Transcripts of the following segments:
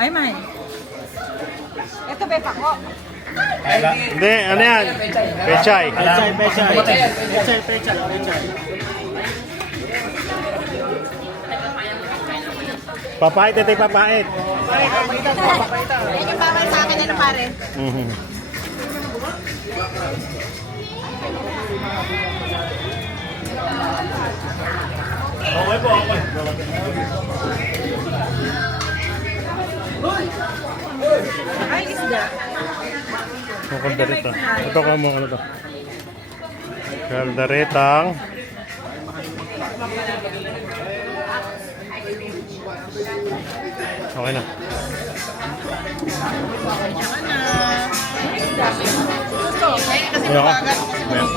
Ay, may. Ito, Bepa ko. Hindi, ano yan? Pechay. Pechay. Papait, ito yung papait. Yan yung babay sa akin, ano pare? Okay po, okay. Ay, isda. Ang kaldereta. Ito ka mo, ano to? Kalderetang. Okay na. Gusto, eh, kasi Ayan ka. mabagal. Ayan.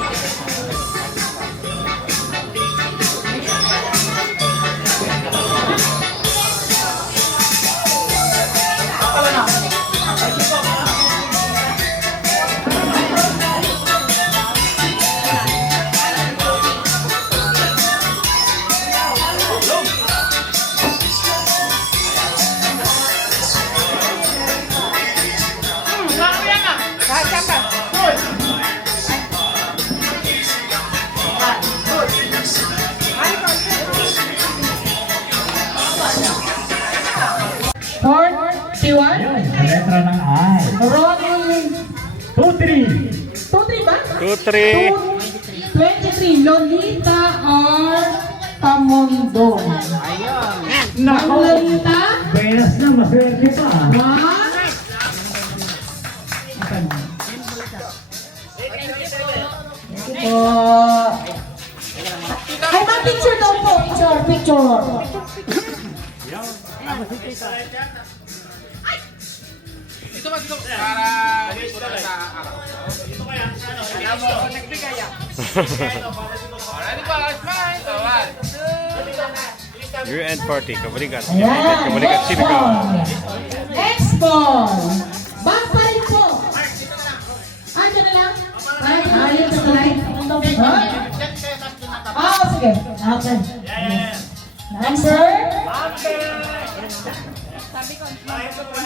Kahit saan ka. Letra ng I. Ronnie 2-3. 2-3 ba? 2, 3. 23. Lolita or Pamundo? Nako. Lolita? Benas na, maswerte pa. One. Ay, picture daw po. Picture. Ito mas ito para muna sa araw. Ito kaya ano nagbigay ah. Alright pa, smile. Tawad. Year end party. Kabalikat. Ayan. Kabalikat Silicon. X-Ball. Back pa rin po. Andiyan na lang. Ayun sa slide. Sige. Okay. Number?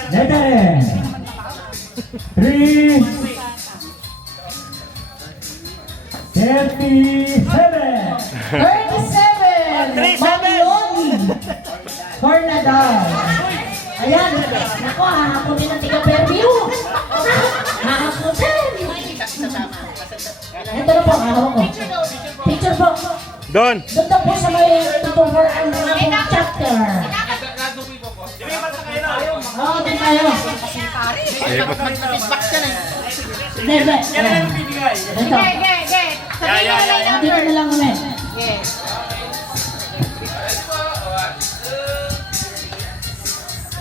Letter 3. 37. Mariloni. Cornadal. Ayan. Naku, hahapunin ng tiga-preview. Hahapunin. Ito na po, hahawak ko. Picture po. Doon. Doon na po sa may tutufor ang mga chapter. Oo, din tayo. Mag-feedback ka na. Hindi. Ito. Sabihin mo na lang Dito na lang ulit. Yes.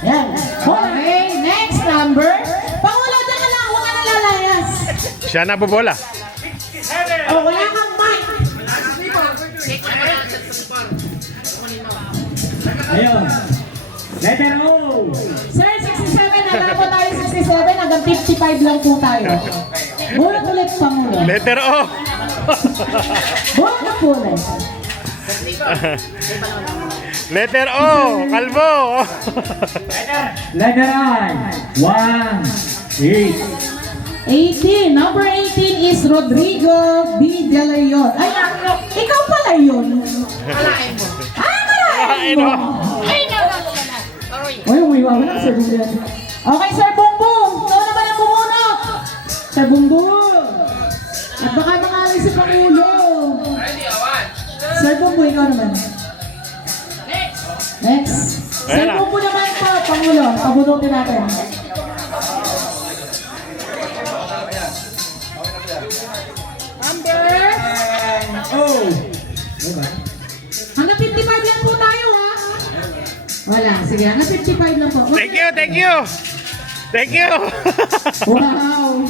Ayan. Okay, next number. Pangulo na ka lang, huwag ka nalalayas. Siya na bobola. O, wala kang mic. Ayun. Letter O. Sir, 67, hanggang po tayo 67, hanggang 55 lang po tayo. Bulat ulit, Pangulo. Letter O. Bulat na po ulit. Letter O. Kalbo. Letter I. 1-8. 18. Number 18 is Rodrigo B. De Leon. Ay, ikaw pala yun. Malain mo. Malain mo. Ay, no. Sorry. Uy, umiwa na, Sir Bumbong. Okay, Sir Bumbong. Ikaw naman ang bumunok. Sir Bumbong. At baka mangaling si Pangulo. Sir Bumbong, ikaw naman. Next. Sir Ayan na. Bumbong naman po, Pangulo. Pabunutin natin. Number? O. Hanggang 55 lang po tayo, ha? Wala. Sige, hanggang 55 lang po. Thank you, thank you. Thank you. Wow.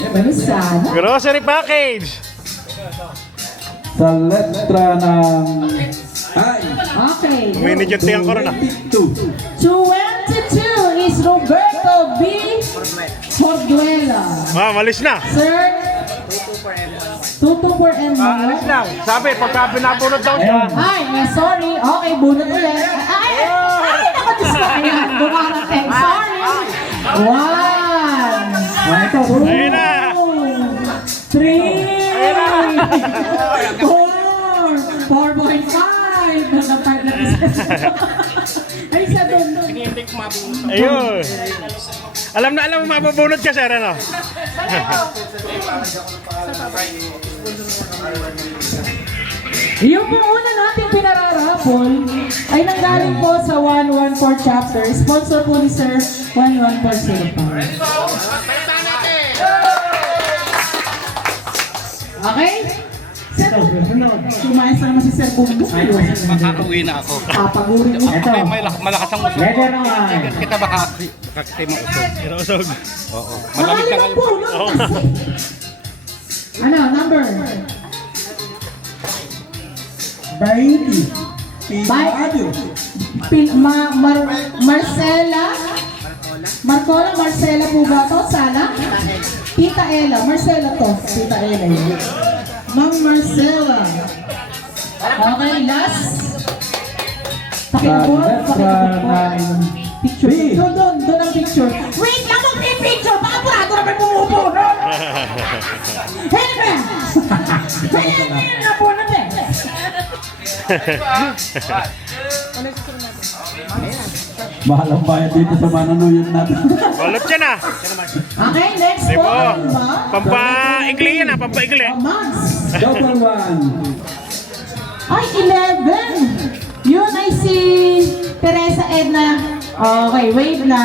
Ano sana? Grocery package. Sa letra ng I. Okay. Minute yung tiyang corona. 22. 22 is Roberto B. Forduela. Malis na. Sir? 22 for M. Alis na. Sabi, pagka pinabunod daw siya. Ay, sorry. Okay, bunot ulit. Ay, naku, Diyos ko. Ayan, bumarating. Ito. Ayun na. 3, 4, 4.5. Hanggang 5 na pieces. Ay, 7. Ayun. Alam na alam mo mabubunot ka, sir, ano? Yung po una nating pinararapol ay nanggaling po sa 114 chapter. Sponsor po ni Sir 114 Silpa. Okay? Sir, kumain sa naman si Sir Bumbo. Makakauwi na ako. Papagurin mo. Ito. Malakas ang usok. Letter 1. Kita makakitay mo usok. Inausog. Oo. Malamig na Nakalimang po, no? Ano, number? 20. Marcela? Marcela po ba to? Sana? Tita Ella. Marcela to. Tita Ella yun. Ma'am Marcela. Okay, last. Pakipot. Picture. Doon ang picture. Wait lang, mag-picture. Baka purado na may pumupo. Henry! Henry na po na din. Mahal ang bayad dito sa mananuyan natin. Balot yan ah. Okay, next Di po. mo. Ano ba? Pampaigli yan ah, pampaigli. Mags. Double 1. Ay, 11. Yun ay si Teresa Edna. Okay, wait na.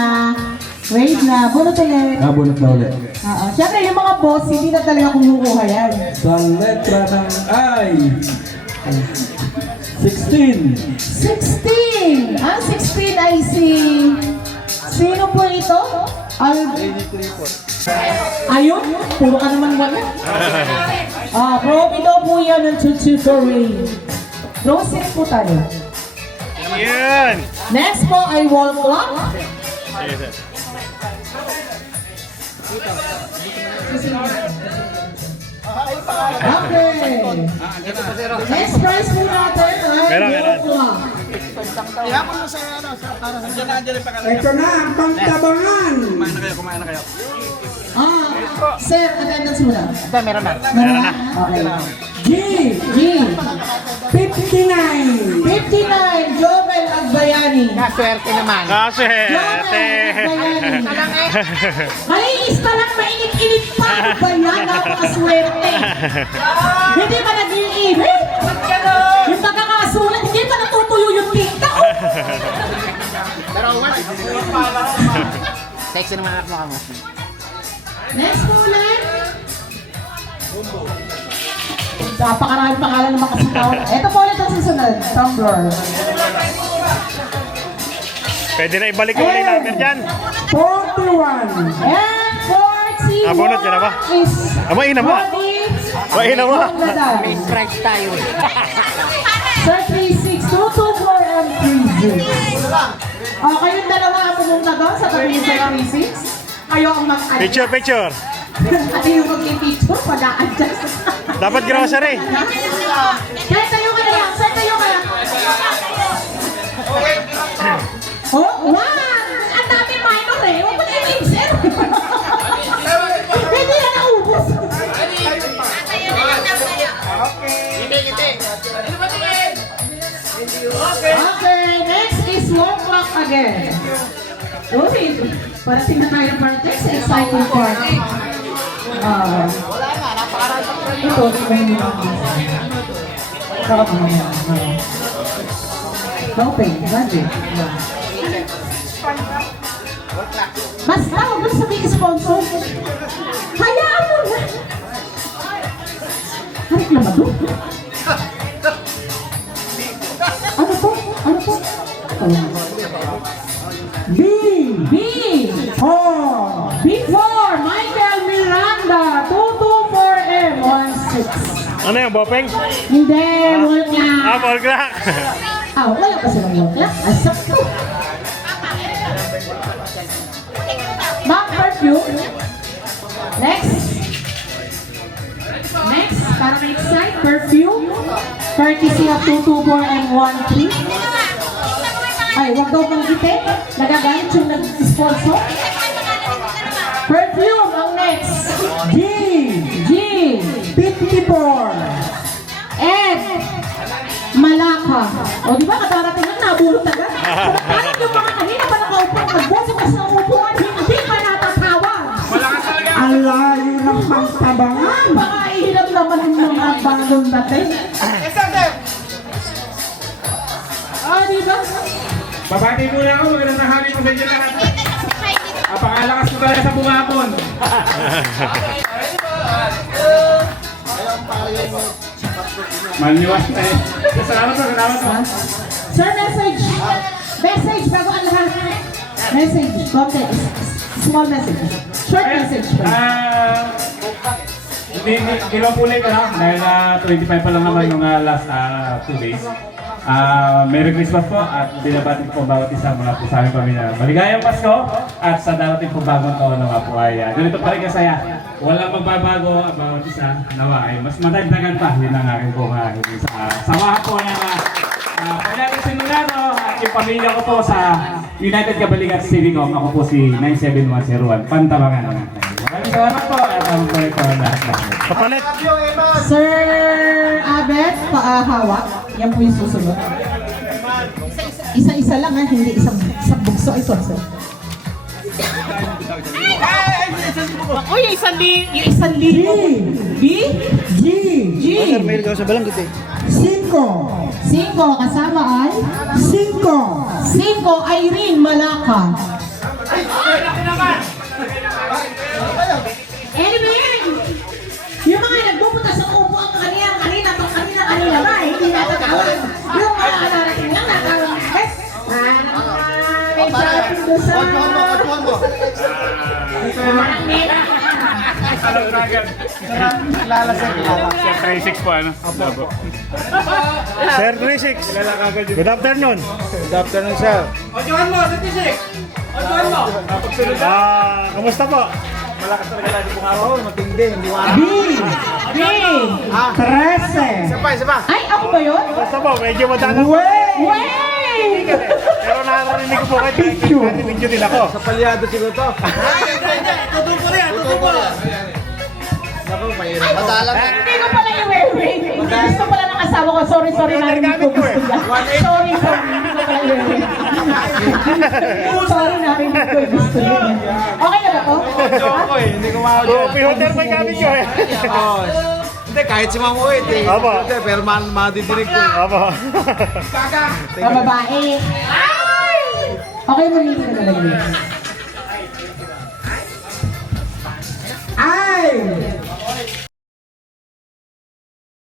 Bunot ulit. Nabunot na ulit. Oo. Siyempre, yung mga boss, hindi na talaga kumukuha yan. Sa letra ng I. 16. 16! Ang 16 ay si... Sino po ito? Ayun, puro ka naman wala. Proby daw po yan ng tutorial. Proceed po tayo. Yan. Next po ay wall clock. Okay. Next prize po natin ay Meron. wall clock. Ito na ang pangtabangan. Sir, attendance muna. Ito, meron na. Meron na? Okay. G. 59. Jovel Agbayani. Swerte naman. Kasi, Malinis pa lang, mainit-init pa. Ano ba yan? Napakaswerte. Hindi pa nag-iinit. Yung pagkakasulat, hindi pa natutuyo yung tinta. Sexy naman anak mo kamo. Next po ulit. Napakaraming pangalan ng mga kasitaw. Ito po ulit ang susunod. Tumblr. pwede na ibalik yung ulit natin dyan. 41. And 41 Bunot ka na ba? is... Amain na mo. Amain na mo. May stripes tayo. Sir, 36, 224 and 36. Kayong dalawa ang pumunta doon sa tabi sa 36. Kayo ang mag-adjust. Picture. At yung mag-picture, pag-a-adjust. Dapat grocery. Sir, tayo ka na lang. Sir, tayo ka lang. Oh, wow! Ang dami minor eh. Huwag mo na yung sir. Hindi na naubos. Okay, next is wall clock again. Uy, parating na tayo ng party sa exciting part. Ito, may Helping, budget. Basta, huwag mo sabihin sponsor. Hayaan mo na. Harik naman doon. Ano po? B. 4. Michael Miranda. 224M16. Ano yung bopeng? Hindi, wall clock. Ball clock. Wala pa silang wall clock. Asak to. Back perfume. Next, para ma-excite, perfume. Courtesy of 224M13. Ay, wag daw pang itin. Nagagamit yung nag-sponsor. Perfume ang next. G. G. 54. F. Malaka. O, di ba, kadarating lang, nabulot agad. Parang yung mga kanina pa nakaupo, nagbusok ka sa upuan, hindi pa natatawag. Malakas talaga. Ang layo ng pangtabangan. Baka ihilap naman yung mga bagong dating. Ah, di ba? Babati muna ako. Magandang tanghali po sa inyo lahat. Apakalakas ko talaga sa bumapon. Maliwas na eh. Salamat po. Sir, message. Message bago ang lahat. Message. Content. Small message. Short message. Hindi lang ulit ko lang dahil 25 pa lang naman yung last 2 days. Merry Christmas po at binabati po bawat isa mga po sa aming pamilya. Maligayang Pasko at sa darating po bagong taon na po ay ganito pa rin kasaya. Walang magbabago ang bawat isa. Nawa ay mas madagdagan pa. Yun ang aking po samahan po ng Pagdating Simulado at yung pamilya ko po sa United Kabalikat Civicom. Ako po si 97101 Pantabangan. Maraming salamat po at ang po ito lahat. Kapalit. Sir Abet, paahawak. Yan po yung susunod. Isa-isa lang ha, hindi isang bugso. Ito, sir. Uy, isang Yung isang libo. B? G. G. Cinco. 5 kasama ay? Cinco. 5 Irene Malaka. Anyway, yung mga nagpupunta sa upo ang kanina ba, hindi natatawag. Yung mga narating lang natawag. May shopping doon sa... Sir 36 po ano? Sir 36. Good afternoon. Ojuan mo, 36! Ojuan mo! Kamusta po? B. B. 13. Ay, ako ba yun? Kamusta po? Medyo madala. Wait! Pero nakakarinig ko po kayo. Video din ako. Sa palyado siguro to. Hindi ko pala i-wearing. Gusto pala ng asawa ko. Sorry, narinig ko gusto niya. Sorry, hindi ko pala i-wearing. Sorry, narinig ko gusto niya. Okay na ba to? Hindi ko mawag Oh, pihoter may gamit ko eh. Hindi, kahit si Ma'am Uwit eh. Aba. Pero madidinig ko. Aba. Mga babae. Ay! Okay, malinis na talaga yun.